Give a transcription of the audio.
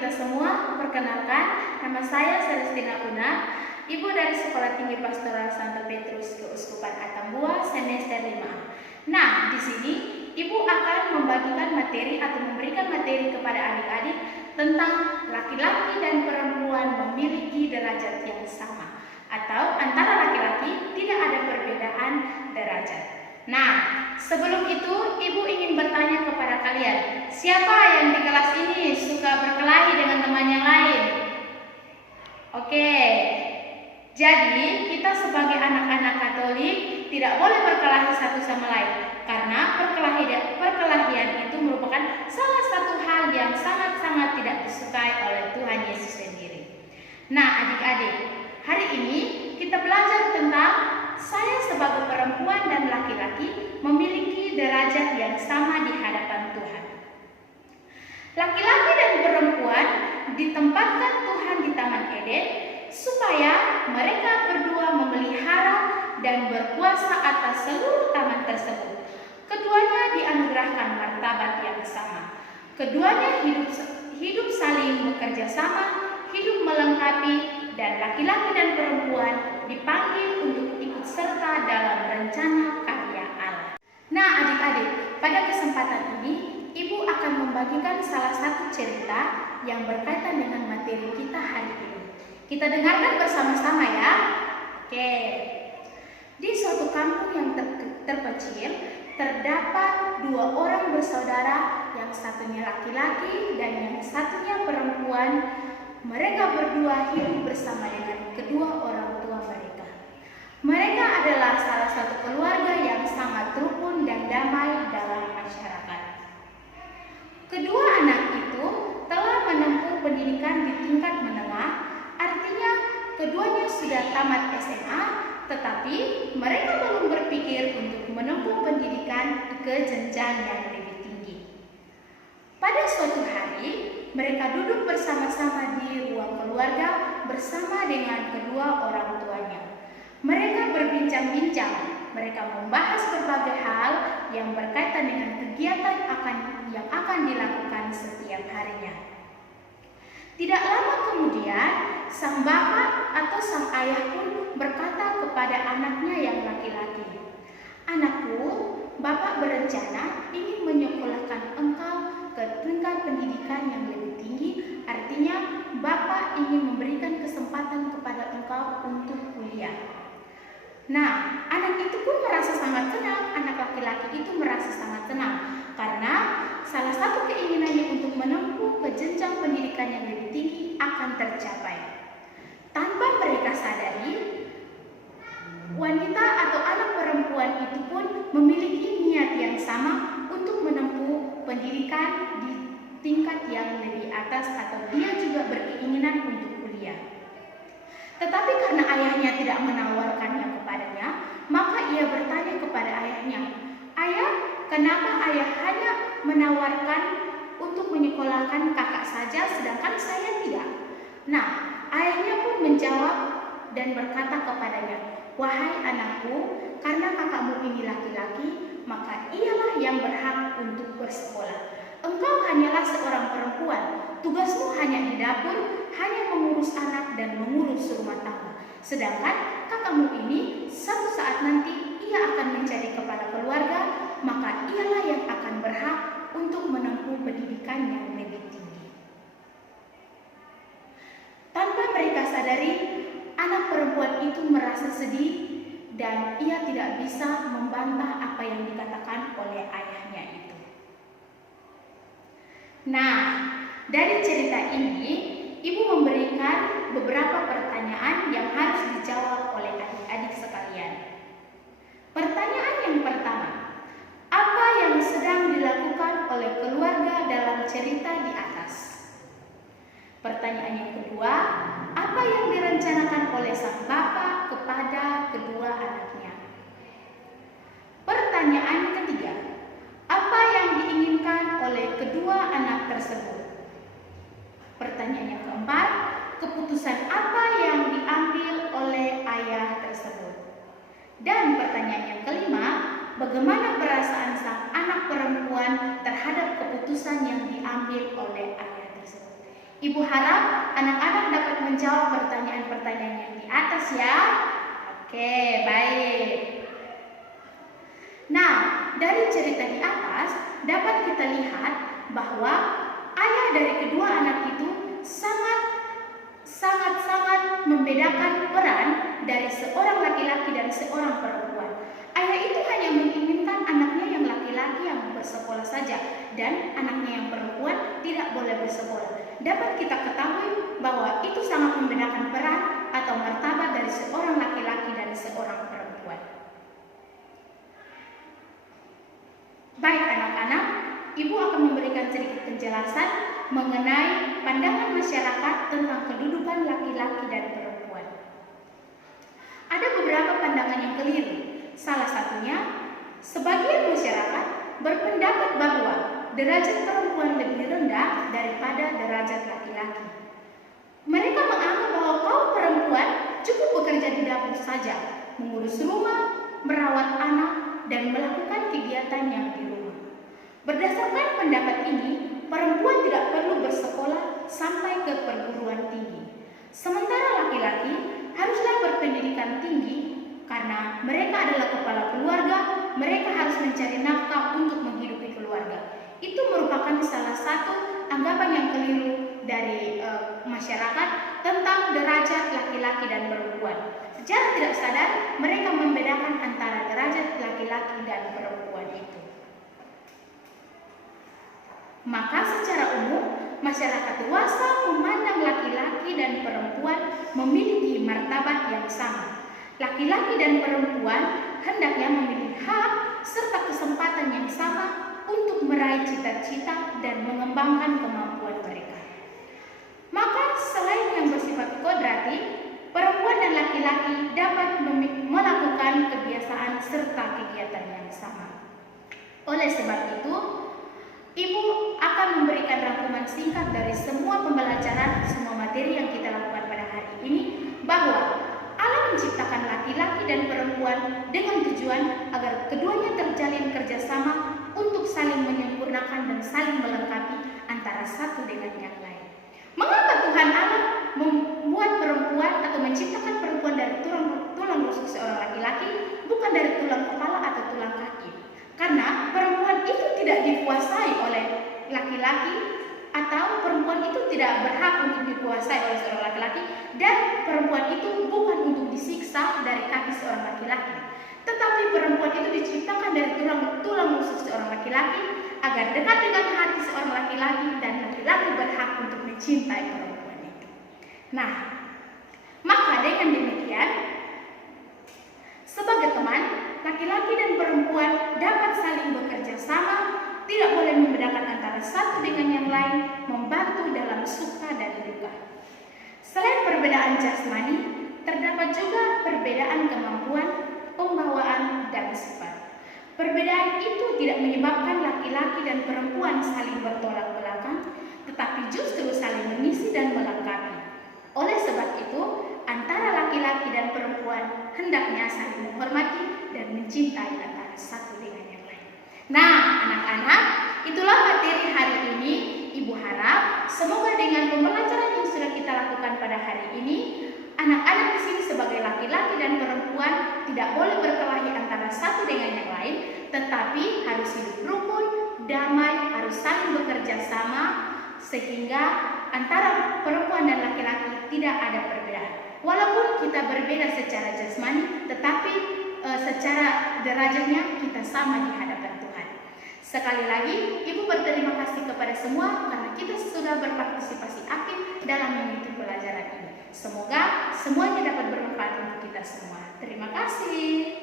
kita semua, perkenalkan, nama saya Celestina Una, Ibu dari Sekolah Tinggi Pastoral Santo Petrus Keuskupan Atambua semester 5. Nah, di sini Ibu akan membagikan materi atau memberikan materi kepada adik-adik tentang laki-laki dan perempuan memiliki derajat yang sama, atau antara laki-laki tidak ada perbedaan derajat. Nah, sebelum itu Ibu ingin bertanya kepada kalian, siapa yang di kelas ini suka berkelahi dengan teman yang lain? Oke, jadi kita sebagai anak-anak Katolik tidak boleh berkelahi satu sama lain, karena perkelahian itu merupakan salah satu hal yang sangat-sangat tidak disukai oleh Tuhan Yesus sendiri. Nah, adik-adik, hari ini kita belajar tentang saya sebagai perempuan dan laki-laki memiliki derajat yang sama di hadapan Tuhan. Laki-laki dan perempuan ditempatkan Tuhan di Taman Eden supaya mereka berdua memelihara dan berkuasa atas seluruh taman tersebut. Keduanya dianugerahkan martabat yang sama. Keduanya hidup saling bekerja sama, hidup melengkapi, dan laki-laki dan perempuan dipanggil untuk ikut serta dalam rencana karya Allah. Nah, adik-adik, pada kesempatan ini Ibu akan membagikan salah satu cerita yang berkaitan dengan materi kita hari ini. Kita dengarkan bersama-sama ya. Oke. Di suatu kampung yang terpencil terdapat dua orang bersaudara, yang satunya laki-laki dan yang satunya perempuan. Mereka berdua hidup bersama dengan kedua orang tua mereka. Mereka adalah salah satu keluarga yang sangat rukun dan damai dalam masyarakat. Kedua anak itu telah menempuh pendidikan di tingkat menengah, artinya keduanya sudah tamat SMA, tetapi mereka belum berpikir untuk menempuh pendidikan ke jenjang yang lebih tinggi. Pada suatu hari, mereka duduk bersama-sama di ruang keluarga bersama dengan kedua orang tuanya. Mereka berbincang-bincang, mereka membahas berbagai hal yang berkaitan dengan kegiatan yang akan dilakukan setiap harinya. Tidak lama kemudian, sang bapak atau sang ayah pun berkata kepada anaknya yang laki-laki, "Anakku, bapak berencana ingin menyekolahkan engkau ke tingkat pendidikan yang lebih tinggi, artinya bapak ingin memberikan kesempatan kepada engkau untuk kuliah." Nah, anak itu pun merasa sangat senang, anak laki-laki itu merasa sangat senang, karena salah satu keinginannya untuk menempuh ke jenjang pendidikan yang lebih tinggi akan tercapai. Tanpa mereka sadari, wanita atau anak perempuan itu pun memiliki niat yang sama untuk menempuh pendidikan di tingkat yang lebih atas, atau dia juga berkeinginan untuk kuliah. Tetapi karena ayahnya tidak menawarkannya kepadanya, maka ia bertanya kepada ayahnya, "Ayah, kenapa ayah hanya menawarkan untuk menyekolahkan kakak saja, sedangkan saya tidak?" Nah, ayahnya pun menjawab dan berkata kepadanya, "Wahai anakku, karena kakakmu ini laki-laki, maka ialah yang berhak untuk bersekolah. Engkau hanyalah seorang perempuan, tugasmu hanya di dapur, hanya mengurus anak dan mengurus rumah tangga. Sedangkan kakakmu ini suatu saat nanti ia akan menjadi kepala keluarga, maka ialah yang akan berhak untuk menempuh pendidikan yang lebih tinggi." Tanpa mereka sadari, anak perempuan itu merasa sedih dan ia tidak bisa membantah apa yang dikatakan oleh ayahnya itu. Nah, dari cerita ini, Ibu memberikan beberapa pertanyaan yang harus dijawab oleh adik-adik sekalian. Pertanyaan yang pertama, apa yang sedang dilakukan oleh keluarga dalam cerita di atas? Pertanyaan yang kedua, apa yang direncanakan oleh sang bapak kepada kedua anaknya? Pertanyaan ketiga, apa yang diinginkan oleh kedua anak tersebut? Pertanyaan yang keempat, keputusan apa yang diambil oleh ayah tersebut? Dan pertanyaan yang kelima, bagaimana perasaan sang anak perempuan terhadap keputusan yang diambil oleh ayah tersebut? Ibu harap anak-anak dapat menjawab pertanyaan-pertanyaan yang di atas ya. Oke, baik. Nah, dari cerita di atas dapat kita lihat bahwa ayah dari kedua anak itu sangat membedakan peran dari seorang laki-laki dan seorang perempuan. Ayah itu hanya menginginkan anaknya yang laki-laki yang bersekolah saja dan anaknya yang perempuan tidak boleh bersekolah. Dapat kita ketahui bahwa itu sangat membedakan peran atau martabat dari seorang laki-laki dan seorang perempuan. Baik anak-anak, Ibu akan memberikan sedikit penjelasan mengenai pandangan masyarakat tentang kedudukan laki-laki dan perempuan. Ada beberapa pandangan yang keliru. Salah satunya, sebagian masyarakat berpendapat bahwa derajat perempuan lebih rendah daripada derajat laki-laki. Mereka menganggap bahwa kaum perempuan cukup bekerja di dapur saja, mengurus rumah, merawat anak, dan melakukan kegiatan yang di rumah. Berdasarkan pendapat ini, perempuan tidak perlu bersekolah sampai ke perguruan tinggi. Sementara laki-laki haruslah berpendidikan tinggi karena mereka adalah kepala keluarga, mereka harus mencari nafkah untuk menghidupi keluarga. Itu merupakan salah satu anggapan yang keliru dari masyarakat tentang derajat laki-laki dan perempuan. Secara tidak sadar, mereka membedakan antara derajat laki-laki dan perempuan itu. Maka secara umum, masyarakat dewasa memandang laki-laki dan perempuan memiliki martabat yang sama. Laki-laki dan perempuan hendaknya memiliki hak serta kesempatan yang sama untuk meraih cita-cita dan mengembangkan kemampuan mereka. Maka selain yang bersifat kodrati, perempuan dan laki-laki dapat melakukan kebiasaan serta kegiatan yang sama. Oleh sebab itu, Ibu akan memberikan rangkuman singkat dari semua pembelajaran, semua materi yang kita lakukan pada hari ini, bahwa Allah menciptakan laki-laki dan perempuan dengan tujuan agar keduanya terjalin kerjasama untuk saling menyempurnakan dan saling melengkapi antara satu dengan yang lain. Mengapa Tuhan Allah membuat perempuan atau menciptakan perempuan dari tulang rusuk seorang laki-laki, bukan dari tulang kepala atau tulang kaki? Karena perempuan itu tidak dikuasai oleh laki-laki, atau perempuan itu tidak berhak untuk dikuasai oleh seorang laki-laki, dan perempuan itu bukan untuk disiksa dari kaki seorang laki-laki. Tetapi perempuan itu diciptakan dari tulang rusuk seorang laki-laki agar dekat dengan hati seorang laki-laki, dan laki-laki berhak untuk mencintai perempuan itu. Nah, maka dengan demikian, sebagai teman, laki-laki dan perempuan dapat saling bekerja sama, tidak boleh membedakan antara satu dengan yang lain, membantu dalam suka dan duka. Selain perbedaan jasmani, terdapat juga perbedaan kemampuan, pembawaan, dan sifat. Perbedaan itu tidak menyebabkan laki-laki dan perempuan saling bertolak belakang, tetapi justru saling mengisi dan melengkapi. Oleh sebab itu, antara laki-laki dan perempuan hendaknya saling menghormati dan mencintai antara satu dengan yang lain. Nah, anak-anak, itulah materi hari ini. Ibu harap semoga dengan pembelajaran yang sudah kita lakukan pada hari ini, anak-anak di sini sebagai laki-laki dan perempuan tidak boleh berkelahi antara satu dengan yang lain, tetapi harus hidup rukun, damai, harus saling bekerja sama, sehingga antara perempuan dan laki-laki tidak ada perbedaan. Walaupun kita berbeda secara jasmani, tetapi secara derajatnya kita sama di hadapan Tuhan. Sekali lagi, Ibu berterima kasih kepada semua karena kita sudah berpartisipasi aktif dalam mengikuti pelajaran ini. Semoga semuanya dapat bermanfaat untuk kita semua. Terima kasih.